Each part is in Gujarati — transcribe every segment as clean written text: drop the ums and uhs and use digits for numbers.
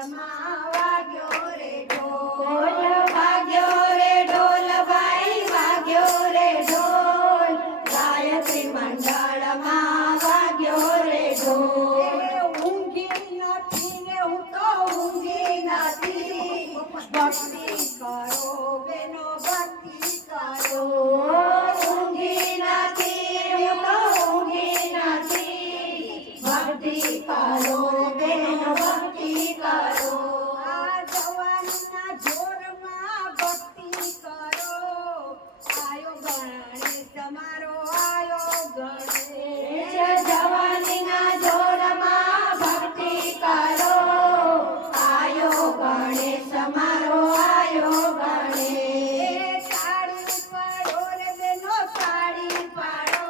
મંડળમાં વાગ્યો રે ઢોલ વાગ્યો રે ઢોલ ભાઈ વાગ્યો રે ઢોલ ગાયત્રી મંડળમાં વાગ્યો રે ઢોલ ઊંઘી નથી ને હું તો ઊંઘી નથી ભક્તિ કરો બેનો ભક્તિ કરો ઊંઘી નથી હું તો ઊંઘી નથી ભક્તિ કરો બેન ભક્તિ કરો આ જવાનના જોરમાં ભક્તિ કરો આયો ગણેશ તમારો આયો ગણેશ જવાનીના જોરમાં ભક્તિ કરો આયો ગણેશ મારો આયો ગણેશ તાળી પાડો રે બેનો તાળી પાડો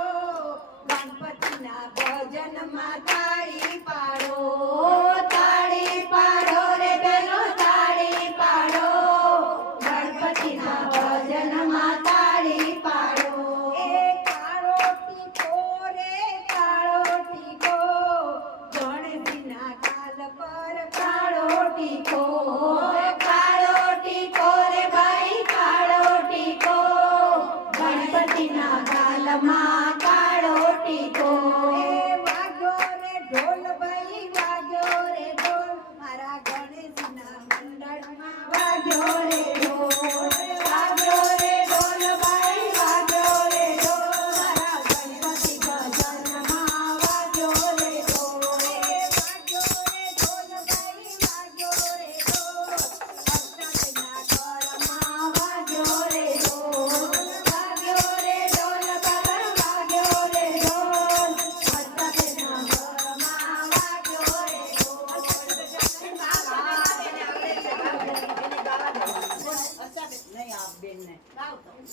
ગણપતિના ભજનમાં તાળી પાડો તાળી પાડો રે બેનો તાળી પાડો ગણપતિના ભજનમાં તાળી પાડો એ કાળો ટીકો રે કાળો ટીકો ગણેશના કાલ પર કાળો ટીકો કાળો ટીકો રે ભાઈ કાળો ટીકો ગણપતિના ગાલમાં કાળો ટીકો એ વાગ્યો રે ઢોલ ભાઈ વાગ્યો રે ઢોલ મારા ગણેશના મંડળમાં વાગ્યો રે ઢોલ વાગ્યો રે ઢોલ ભાઈ વાગ્યો રે ઢોલ મારા ગણપતિ ભજનમાં વાગ્યો રે ઢોલ વાગ્યો રે ઢોલ ભાઈ વાગ્યો રે ઢોલ ભક્તના ઘરમાં વાગ્યો રે ઢોલ વાગ્યો રે ઢોલ બાબા વાગ્યો રે ઢોલ ભક્તના ઘરમાં વાગ્યો રે નહીં આપ બેન ને